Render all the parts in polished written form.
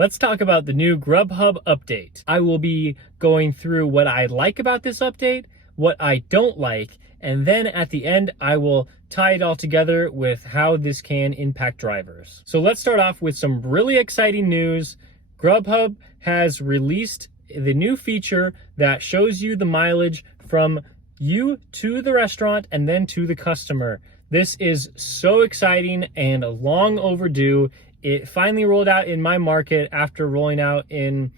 Let's talk about the new Grubhub update. I will be going through what I like about this update, what I don't like, and then at the end, I will tie it all together with how this can impact drivers. So let's start off with some really exciting news. Grubhub has released the new feature that shows you the mileage from you to the restaurant and then to the customer. This is so exciting and long overdue. It finally rolled out in my market after rolling out in,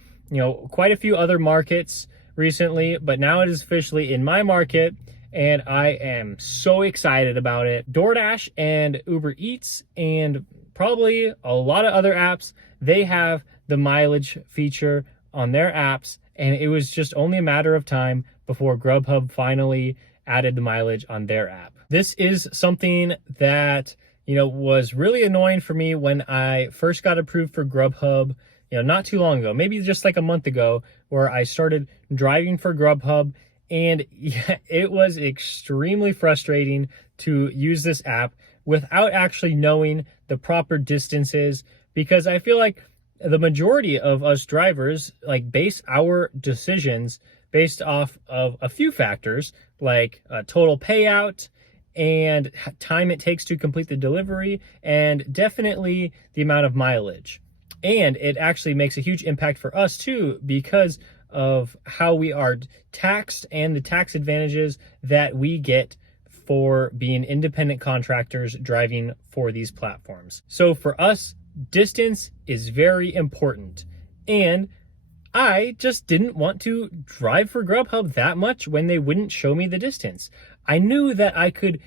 quite a few other markets recently, but now it is officially in my market and I am so excited about it. DoorDash and Uber Eats and probably a lot of other apps, they have the mileage feature on their apps, and it was just only a matter of time before Grubhub finally added the mileage on their app. This is something that was really annoying for me when I first got approved for Grubhub, not too long ago, maybe just like a month ago, where I started driving for Grubhub. And yeah, it was extremely frustrating to use this app without actually knowing the proper distances, because I feel like the majority of us drivers base our decisions based off of a few factors like total payout and time it takes to complete the delivery, and definitely the amount of mileage. And it actually makes a huge impact for us too, because of how we are taxed and the tax advantages that we get for being independent contractors driving for these platforms. So for us, distance is very important. And I just didn't want to drive for Grubhub that much when they wouldn't show me the distance. I knew that I could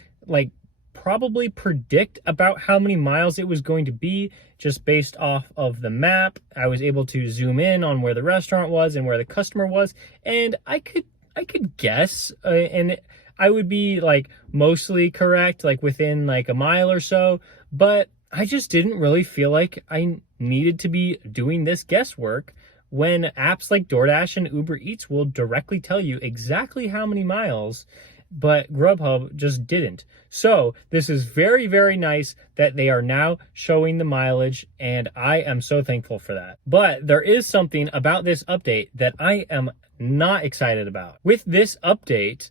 probably predict about how many miles it was going to be just based off of the map. I was able to zoom in on where the restaurant was and where the customer was, and I could guess, and I would be mostly correct, within a mile or so, but I just didn't really feel like I needed to be doing this guesswork when apps like DoorDash and Uber Eats will directly tell you exactly how many miles, but Grubhub just didn't. So this is very, very nice that they are now showing the mileage, and I am so thankful for that. But there is something about this update that I am not excited about. With this update,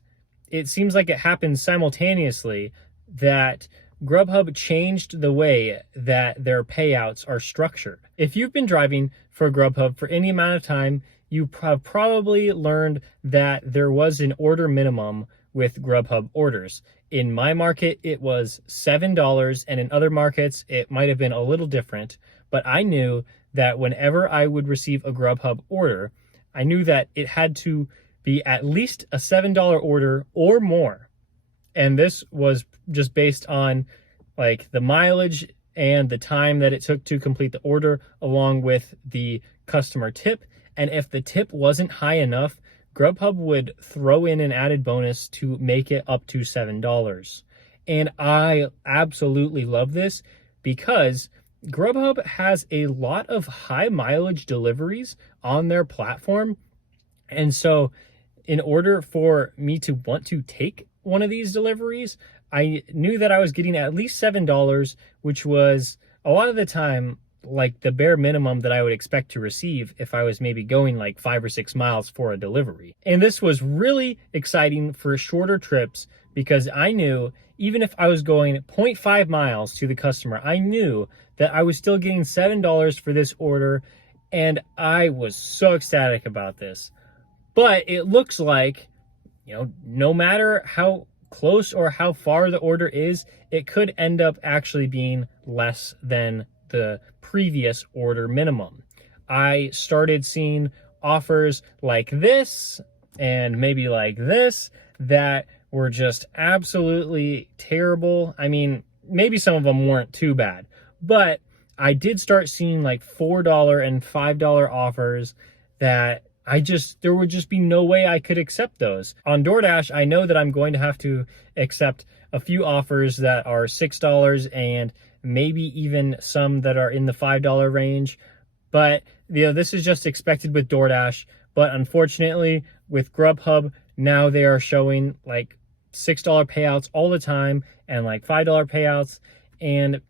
it seems like it happens simultaneously that Grubhub changed the way that their payouts are structured. If you've been driving for Grubhub for any amount of time, you have probably learned that there was an order minimum with Grubhub orders. In my market, it was $7, and in other markets, it might have been a little different, but I knew that whenever I would receive a Grubhub order, I knew that it had to be at least a $7 order or more. And this was just based on the mileage and the time that it took to complete the order, along with the customer tip. And if the tip wasn't high enough, Grubhub would throw in an added bonus to make it up to $7. And I absolutely love this because Grubhub has a lot of high mileage deliveries on their platform. And so in order for me to want to take one of these deliveries, I knew that I was getting at least $7, which was a lot of the time the bare minimum that I would expect to receive if I was maybe going 5 or 6 miles for a delivery. And this was really exciting for shorter trips because I knew even if I was going 0.5 miles to the customer, I knew that I was still getting $7 for this order, and I was so ecstatic about this. But it looks like, no matter how close or how far the order is, it could end up actually being less than the previous order minimum. I started seeing offers like this and maybe like this that were just absolutely terrible. I mean, maybe some of them weren't too bad, but I did start seeing $4 and $5 offers that there would just be no way I could accept those. On DoorDash, I know that I'm going to have to accept a few offers that are $6 and maybe even some that are in the $5 range. But, this is just expected with DoorDash. But unfortunately, with Grubhub, now they are showing $6 payouts all the time and $5 payouts. And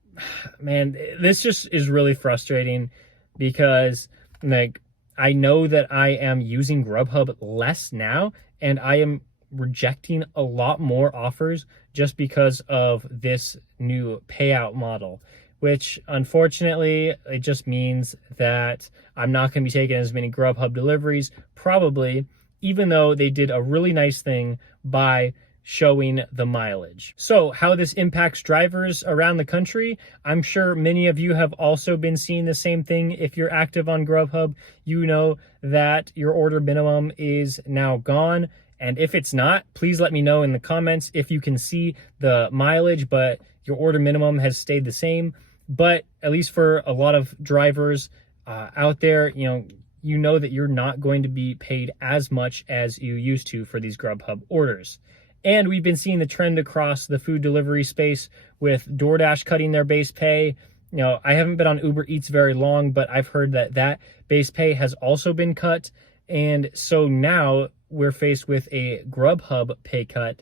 man, this just is really frustrating because like I know that I am using Grubhub less now, and I am rejecting a lot more offers just because of this new payout model, which unfortunately it just means that I'm not going to be taking as many Grubhub deliveries, probably, even though they did a really nice thing by showing the mileage. So how this impacts drivers around the country, I'm sure many of you have also been seeing the same thing. If you're active on Grubhub, you know that your order minimum is now gone. And if it's not, please let me know in the comments if you can see the mileage, but your order minimum has stayed the same. But at least for a lot of drivers out there, you know that you're not going to be paid as much as you used to for these Grubhub orders. And we've been seeing the trend across the food delivery space with DoorDash cutting their base pay. I haven't been on Uber Eats very long, but I've heard that base pay has also been cut. And so now we're faced with a Grubhub pay cut.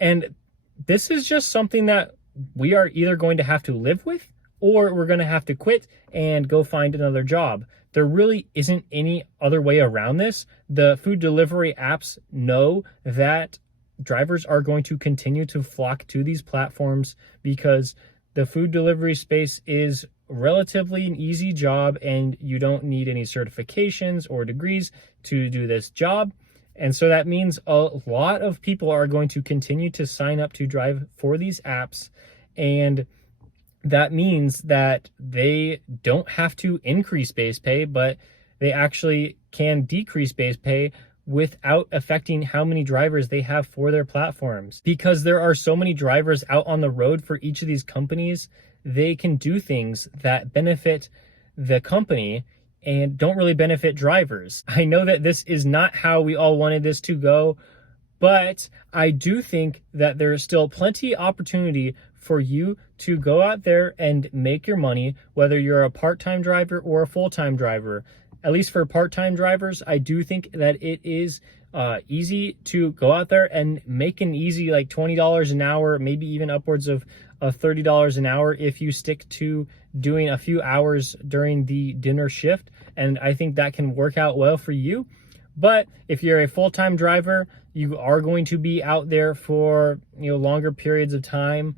And this is just something that we are either going to have to live with, or we're going to have to quit and go find another job. There really isn't any other way around this. The food delivery apps know that drivers are going to continue to flock to these platforms because the food delivery space is relatively an easy job and you don't need any certifications or degrees to do this job. And so that means a lot of people are going to continue to sign up to drive for these apps. And that means that they don't have to increase base pay, but they actually can decrease base pay without affecting how many drivers they have for their platforms. Because there are so many drivers out on the road for each of these companies, they can do things that benefit the company and don't really benefit drivers. I know that this is not how we all wanted this to go, but I do think that there is still plenty opportunity for you to go out there and make your money, whether you're a part-time driver or a full-time driver. At least for part-time drivers, I do think that it is easy to go out there and make an easy like $20 an hour, maybe even upwards of $30 an hour if you stick to doing a few hours during the dinner shift. And I think that can work out well for you. But if you're a full-time driver, you are going to be out there for longer periods of time.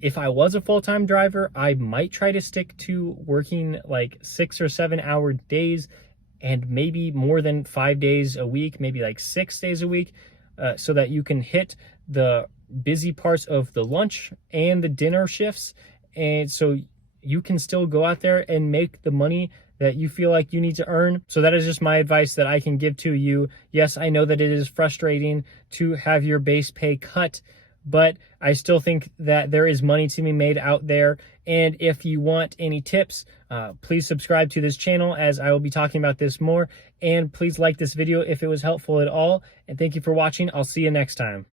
If I was a full-time driver, I might try to stick to working like 6 or 7 hour days and maybe more than 5 days a week, maybe like 6 days a week, so that you can hit the busy parts of the lunch and the dinner shifts. And so you can still go out there and make the money that you feel like you need to earn. So that is just my advice that I can give to you. Yes, I know that it is frustrating to have your base pay cut, but I still think that there is money to be made out there. And if you want any tips, please subscribe to this channel as I will be talking about this more. And please like this video if it was helpful at all. And thank you for watching. I'll see you next time.